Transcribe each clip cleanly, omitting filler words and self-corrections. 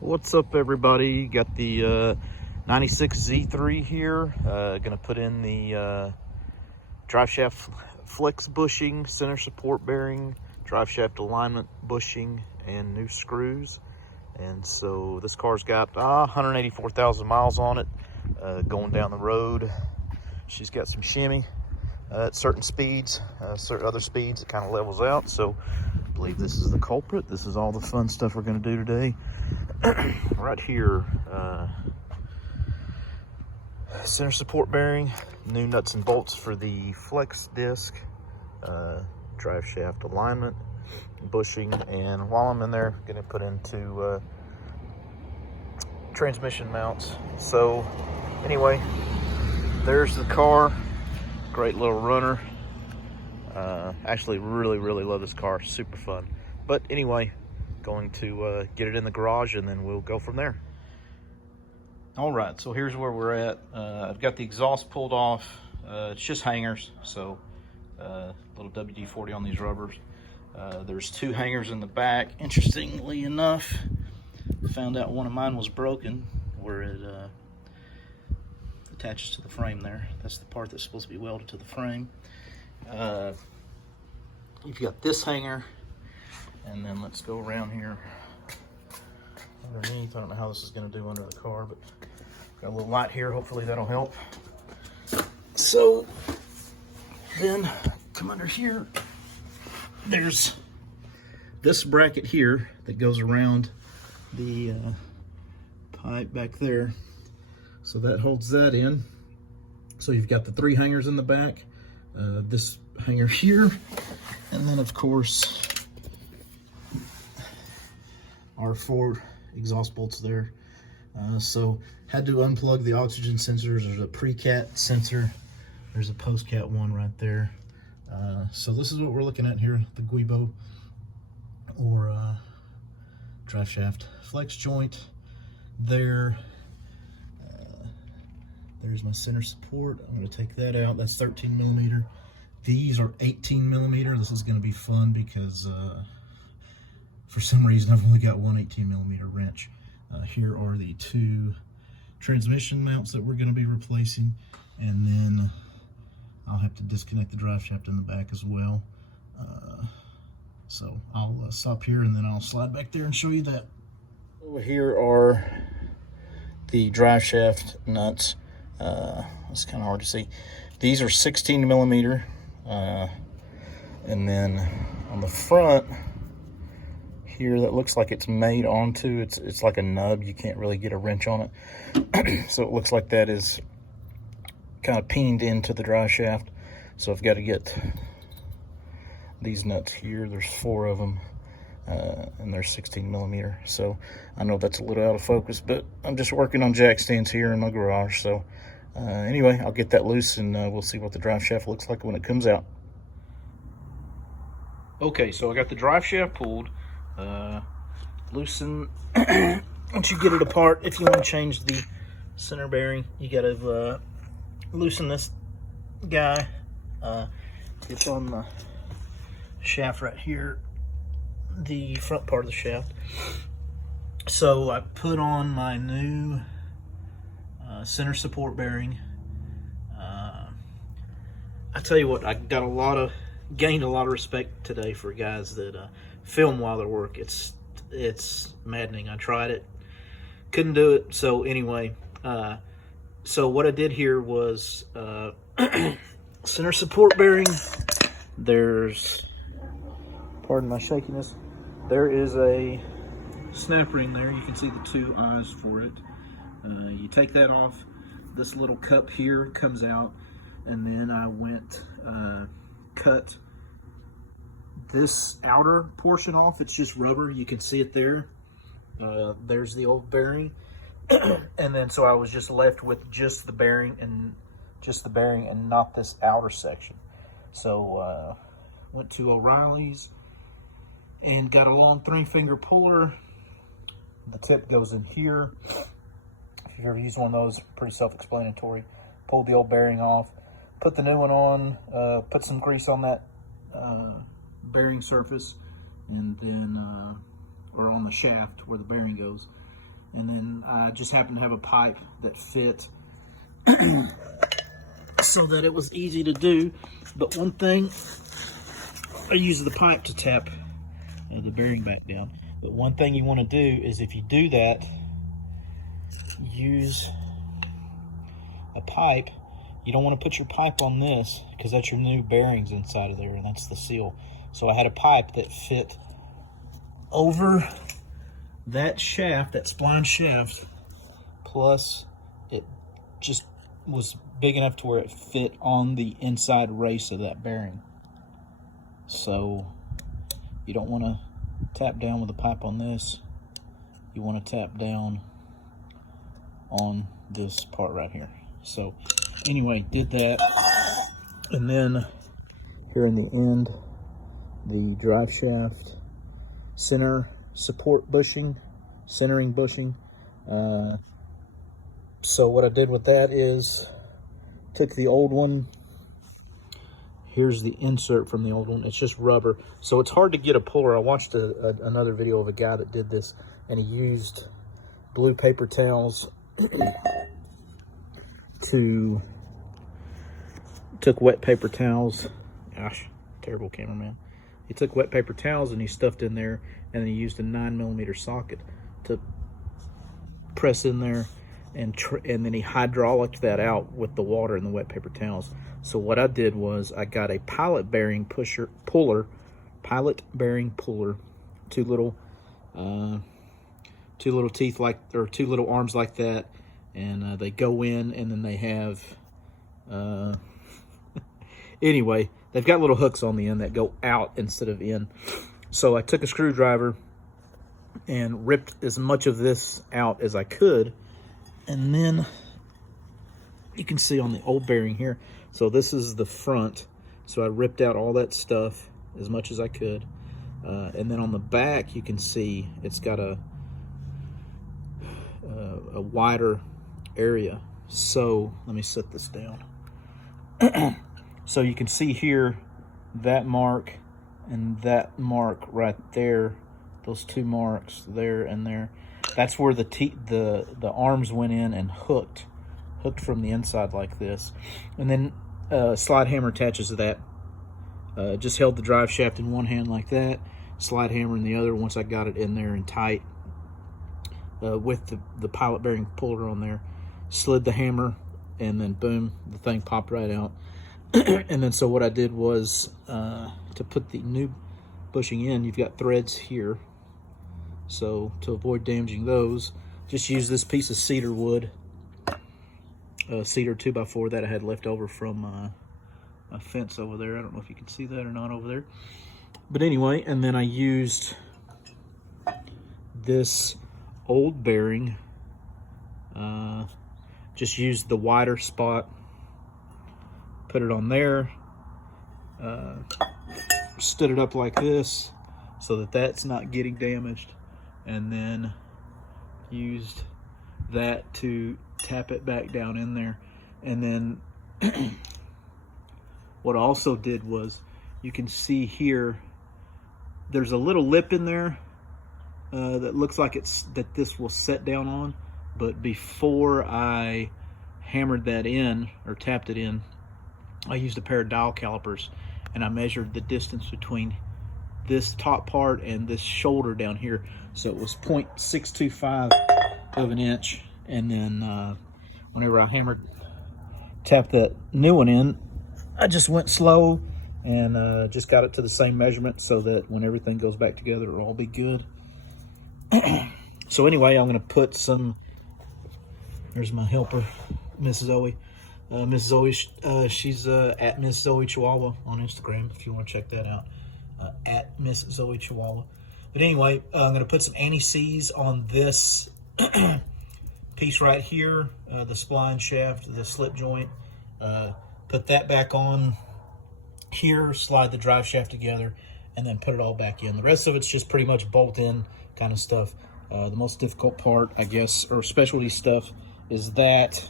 What's up, everybody? Got the 96 Z3 here. Gonna put in the driveshaft flex bushing, center support bearing, driveshaft alignment bushing, and new screws. And so this car's got 184,000 miles on it. Going down the road, she's got some shimmy at certain speeds. Certain other speeds, it kind of levels out. So I believe this is the culprit. This is all the fun stuff we're going to do today. Right here, center support bearing, new nuts and bolts for the flex disc, drive shaft alignment, bushing, and while I'm in there, going to put into transmission mounts. So anyway, there's the car. Great little runner. Actually really love this car. Super fun. But anyway, going to get it in the garage and then we'll go from there. All right, so here's where we're at. I've got the exhaust pulled off. It's just hangers, so little WD-40 on these rubbers. There's two hangers in the back. Interestingly enough, found out one of mine was broken where it attaches to the frame there. That's the part that's supposed to be welded to the frame. You've got this hanger, and then let's go around here underneath. I don't know how this is going to do under the car, but got a little light here. Hopefully that'll help. So then come under here. There's this bracket here that goes around the pipe back there. So that holds that in. So you've got the three hangers in the back, this hanger here, and then of course our four exhaust bolts there. So had to unplug the oxygen sensors. There's a pre-cat sensor. There's a post-cat one right there. So this is what we're looking at here, the Guibo or drive shaft flex joint there. There's my center support. I'm going to take that out. That's 13 millimeter. These are 18 millimeter. This is going to be fun because for some reason I've only got one 18 millimeter wrench. Here are the two transmission mounts that we're going to be replacing, and then I'll have to disconnect the drive shaft in the back as well. So I'll stop here and then I'll slide back there and show you that. Over here are the drive shaft nuts. It's kind of hard to see. These are 16 millimeter, and then on the front here, that looks like it's made onto, it's like a nub. You can't really get a wrench on it. So it looks like that is kind of peened into the drive shaft. So I've got to get these nuts here. There's four of them, and they're 16 millimeter. So I know that's a little out of focus, but I'm just working on jack stands here in my garage. So anyway, I'll get that loose and we'll see what the drive shaft looks like when it comes out. Okay, so I got the drive shaft pulled. Loosen. Once you get it apart, if you want to change the center bearing, you got to loosen this guy. It's on the shaft right here, the front part of the shaft. So I put on my new center support bearing. I tell you what, I got gained a lot of respect today for guys that film while they work. It's maddening. I tried it, couldn't do it. So anyway, so what I did here was center support bearing. There's, pardon my shakiness, there is a snap ring there. You can see the two eyes for it. You take that off, this little cup here comes out, and then I went cut this outer portion off. It's just rubber. You can see it there. There's the old bearing. And then so I was just left with just the bearing and not this outer section. So went to O'Reilly's and got a long 3-finger puller. The tip goes in here. If you've ever used one of those, pretty self-explanatory. Pulled the old bearing off, put the new one on, put some grease on that bearing surface, and then or on the shaft where the bearing goes, And then I just happened to have a pipe that fit so that it was easy to do. But one thing, I use the pipe to tap the bearing back down. But one thing you want to do is, if you do that, use a pipe. You don't want to put your pipe on this because that's your new bearings inside of there, and that's the seal. So I had a pipe that fit over that shaft, that spline shaft, plus it just was big enough to where it fit on the inside race of that bearing. So you don't want to tap down with a pipe on this. You want to tap down on this part right here. So anyway, did that, and then here in the end, the drive shaft center support bushing, centering bushing. So what I did with that is took the old one. Here's the insert from the old one. It's just rubber, so it's hard to get a puller. I watched another video of a guy that did this, and he used blue paper towels took wet paper towels. Gosh, terrible cameraman. He took wet paper towels and he stuffed in there, and then he used a 9mm socket to press in there, and then he hydraulicked that out with the water and the wet paper towels. So what I did was I got a pilot bearing puller, two little teeth like, or two little arms like that, and they go in, and then they have anyway, they've got little hooks on the end that go out instead of in. So I took a screwdriver and ripped as much of this out as I could, and then you can see on the old bearing here, so this is the front, so I ripped out all that stuff as much as I could, and then on the back you can see it's got a wider area. So let me set this down. So you can see here that mark and that mark right there, those two marks there and there. That's where the arms went in and hooked from the inside like this. And then slide hammer attaches to that. Just held the drive shaft in one hand like that, slide hammer in the other once I got it in there and tight with the pilot bearing puller on there. Slid the hammer, and then boom, the thing popped right out. And then so what I did was to put the new bushing in, you've got threads here, so to avoid damaging those, just use this piece of cedar wood, cedar 2x4 that I had left over from a fence over there. I don't know if you can see that or not over there, but anyway. And then I used this old bearing, just used the wider spot, put it on there, stood it up like this so that that's not getting damaged, and then used that to tap it back down in there. And then what I also did was, you can see here there's a little lip in there that looks like that this will set down on, but before I hammered that in or tapped it in, I used a pair of dial calipers, and I measured the distance between this top part and this shoulder down here. So it was 0.625 of an inch. And then whenever I tapped that new one in, I just went slow and just got it to the same measurement so that when everything goes back together, it'll all be good. So anyway, I'm going to put some, there's my helper, Mrs. Zoe. Mrs. Zoe, she's at Miss Zoe Chihuahua on Instagram if you want to check that out, at Miss Zoe Chihuahua. But anyway, I'm going to put some anti-seize on this piece right here, the spline shaft, the slip joint. Put that back on here, slide the drive shaft together, and then put it all back in. The rest of it's just pretty much bolt in kind of stuff. The most difficult part, I guess, or specialty stuff, is that,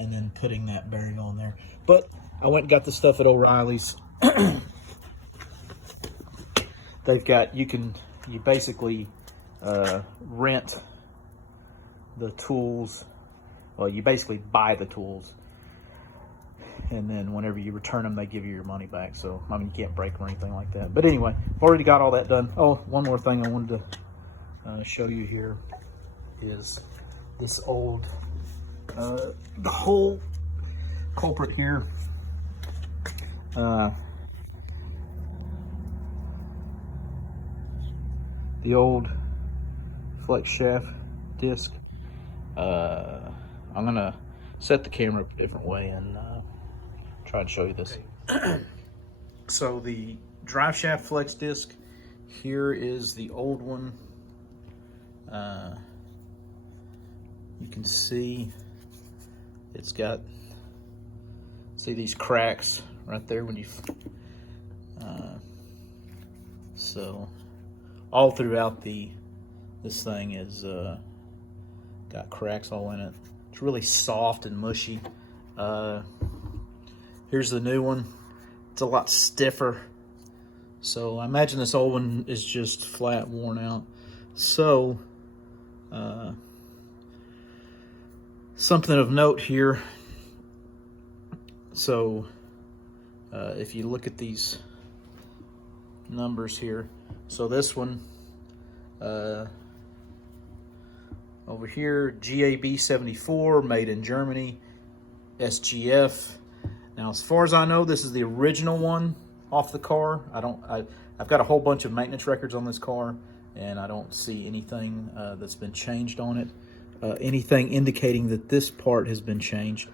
and then putting that bearing on there. But I went and got the stuff at O'Reilly's. They've got, you basically rent the tools. Well, you basically buy the tools, and then whenever you return them, they give you your money back. So, I mean, you can't break them or anything like that. But anyway, I've already got all that done. Oh, one more thing I wanted to show you here is this old, the whole culprit here. The old flex shaft disc. I'm gonna set the camera up a different way and try to show you this. Okay. So the drive shaft flex disc, here is the old one. You can see it's got, see these cracks right there when you, so all throughout this thing is got cracks all in it. It's really soft and mushy. Here's the new one. It's a lot stiffer. So I imagine this old one is just flat worn out. So something of note here. So if you look at these numbers here, so this one over here, GAB 74, made in Germany, SGF. Now, as far as I know, this is the original one off the car. I've got a whole bunch of maintenance records on this car, and I don't see anything that's been changed on it, anything indicating that this part has been changed.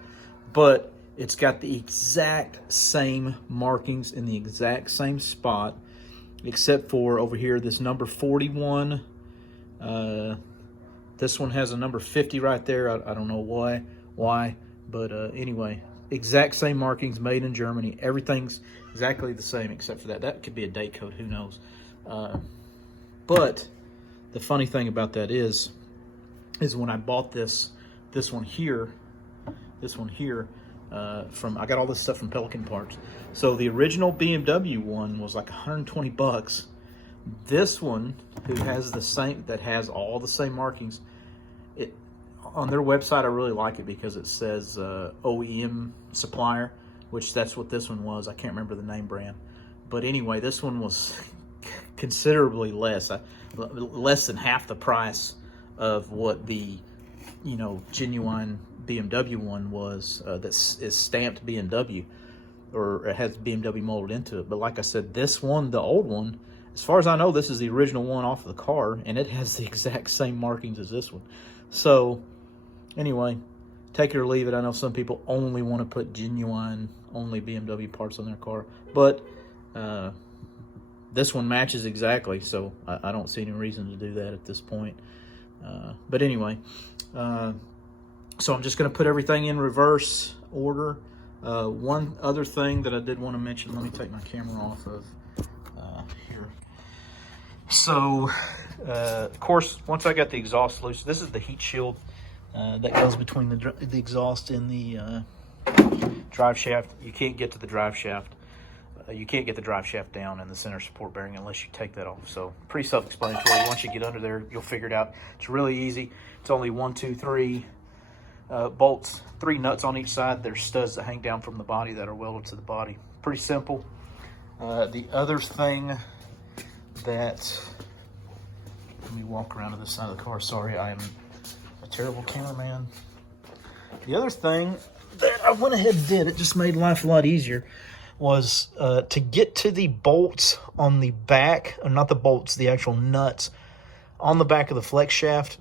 But it's got the exact same markings in the exact same spot, except for over here, this number 41. This one has a number 50 right there. I don't know why, but anyway, exact same markings, made in Germany. Everything's exactly the same except for that. That could be a date code, who knows? But the funny thing about that is when I bought this one here, I got all this stuff from Pelican Parts. So the original BMW one was like 120 bucks. This one, that has all the same markings, on their website, I really like it because it says OEM supplier, which that's what this one was. I can't remember the name brand. But anyway, this one was considerably less than half the price of what the, genuine BMW one was, that is stamped BMW, or it has BMW molded into it. But like I said, this one, the old one, as far as I know, this is the original one off the car, and it has the exact same markings as this one. So anyway, take it or leave it. I know some people only want to put genuine, only BMW parts on their car, but this one matches exactly, so I don't see any reason to do that at this point. But anyway, so I'm just going to put everything in reverse order. One other thing that I did want to mention, let me take my camera off of here. So, of course, once I got the exhaust loose, this is the heat shield that goes between the exhaust and the drive shaft. You can't get to the drive shaft. You can't get the drive shaft down in the center support bearing unless you take that off. So, pretty self-explanatory. Once you get under there, you'll figure it out. It's really easy. It's only 1, 2, 3 bolts, 3 nuts on each side. There's studs that hang down from the body that are welded to the body. Pretty simple. The other thing that, let me walk around to this side of the car. Sorry, I am a terrible cameraman. The other thing that I went ahead and did, it just made life a lot easier, was to get to the bolts on the back, or not the bolts, the actual nuts on the back of the flex shaft,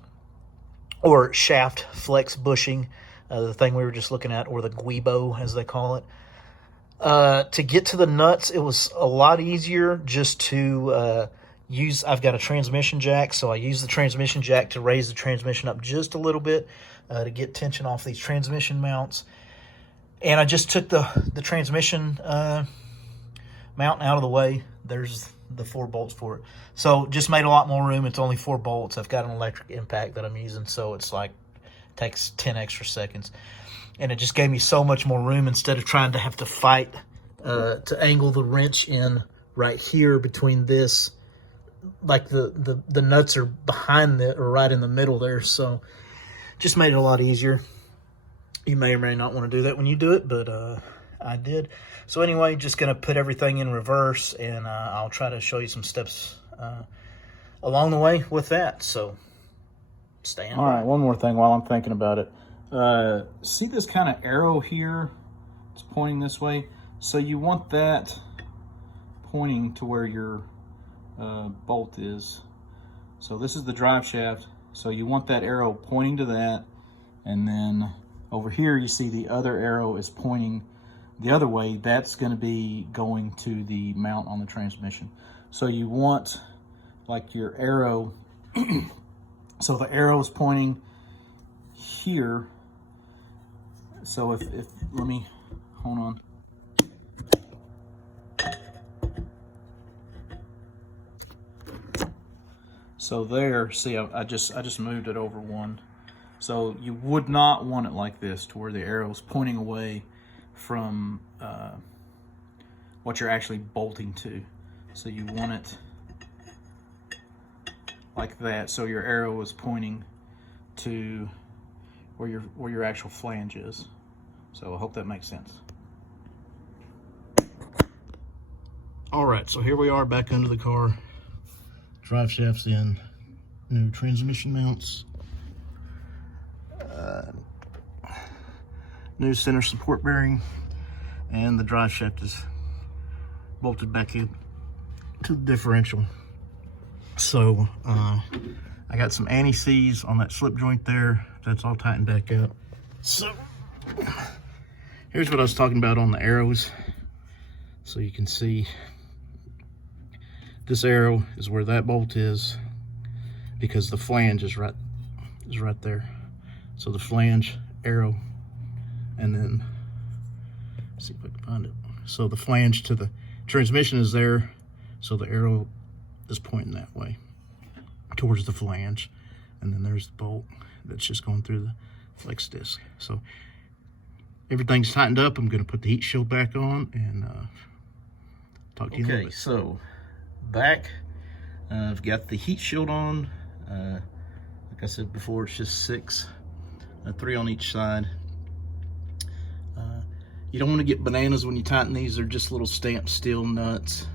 or shaft flex bushing, the thing we were just looking at, or the guibo as they call it. To get to the nuts, it was a lot easier just to I've got a transmission jack, so I use the transmission jack to raise the transmission up just a little bit to get tension off these transmission mounts. And I just took the transmission mount out of the way. There's the 4 bolts for it. So just made a lot more room. It's only 4 bolts. I've got an electric impact that I'm using, so it's like, takes 10 extra seconds. And it just gave me so much more room instead of trying to have to fight to angle the wrench in right here between this. Like the nuts are behind it, or right in the middle there. So just made it a lot easier. You may or may not want to do that when you do it, but I did. So anyway, just going to put everything in reverse, and I'll try to show you some steps along the way with that. So stand by. All right, one more thing while I'm thinking about it. See this kind of arrow here? It's pointing this way. So you want that pointing to where your bolt is. So this is the drive shaft. So you want that arrow pointing to that. And then over here you see the other arrow is pointing the other way. That's going to be going to the mount on the transmission. So you want like your arrow, so the arrow is pointing here. So if let me, hold on. So there, see, I just moved it over one. So you would not want it like this, to where the arrow is pointing away from what you're actually bolting to. So you want it like that, so your arrow is pointing to where your actual flange is. So I hope that makes sense. All right, so here we are back under the car. Drive shaft's in, new transmission mounts, new center support bearing, and the drive shaft is bolted back in to the differential. So I got some anti-seize on that slip joint there. That's all tightened back up. So here's what I was talking about on the arrows. So you can see this arrow is where that bolt is, because the flange is right there. So the flange, arrow, and then let's see if I can find it. So the flange to the transmission is there, so the arrow is pointing that way towards the flange, and then there's the bolt that's just going through the flex disc. So everything's tightened up. I'm going to put the heat shield back on and talk to you in a little bit. So back, I've got the heat shield on. Like I said before, it's just 6, 3 on each side. You don't want to get bananas when you tighten these. They're just little stamped steel nuts.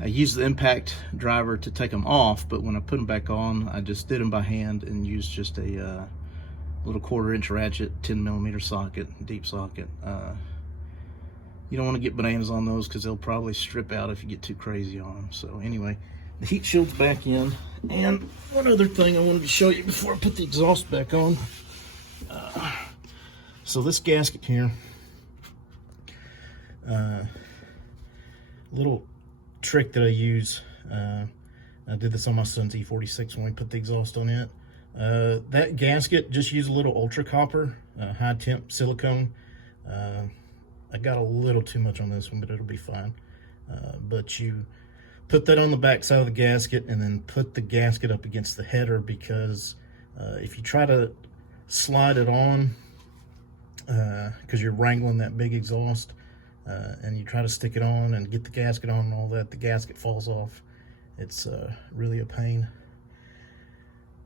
I used the impact driver to take them off, but when I put them back on, I just did them by hand and used just a little 1/4-inch ratchet, 10mm socket, deep socket. You don't want to get bananas on those because they'll probably strip out if you get too crazy on them. So anyway, the heat shield's back in. And one other thing I wanted to show you before I put the exhaust back on. So this gasket here, little trick that I use, I did this on my son's E36 when we put the exhaust on it. That gasket, just use a little ultra copper, high temp silicone. I got a little too much on this one, but it'll be fine. But you put that on the back side of the gasket and then put the gasket up against the header, because if you try to slide it on, because you're wrangling that big exhaust, and you try to stick it on and get the gasket on and all that, the gasket falls off. It's really a pain.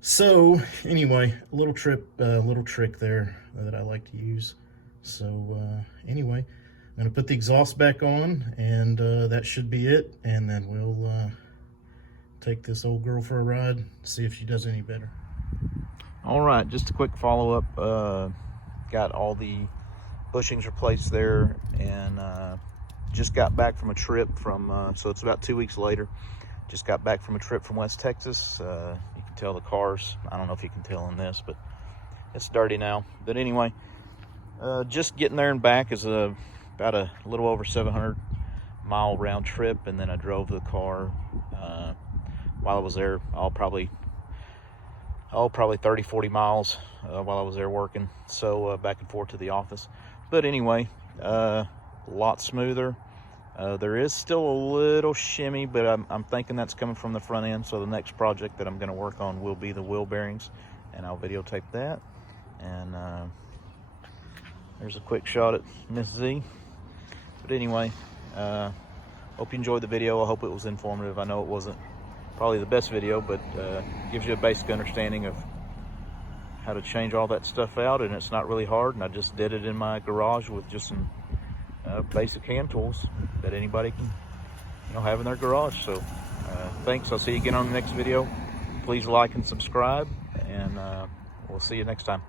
So anyway, a little trick there that I like to use. So anyway, I'm gonna put the exhaust back on, and that should be it. And then we'll take this old girl for a ride, see if she does any better. All right, just a quick follow-up. Got all the bushings replaced there, and just got back from a trip from, so it's about 2 weeks later. Just got back from a trip from West Texas. You can tell the cars, I don't know if you can tell in this, but it's dirty now. But anyway, just getting there and back is about a little over 700-mile round trip, and then I drove the car while I was there, probably 30-40 miles while I was there working, so back and forth to the office. But anyway, a lot smoother. There is still a little shimmy, but I'm thinking that's coming from the front end. So the next project that I'm going to work on will be the wheel bearings, and I'll videotape that. And there's a quick shot at Miss Z. But anyway, hope you enjoyed the video. I hope it was informative. I know it wasn't probably the best video, but gives you a basic understanding of how to change all that stuff out, and it's not really hard, and I just did it in my garage with just some basic hand tools that anybody can have in their garage. So thanks. I'll see you again on the next video. Please like and subscribe, and we'll see you next time.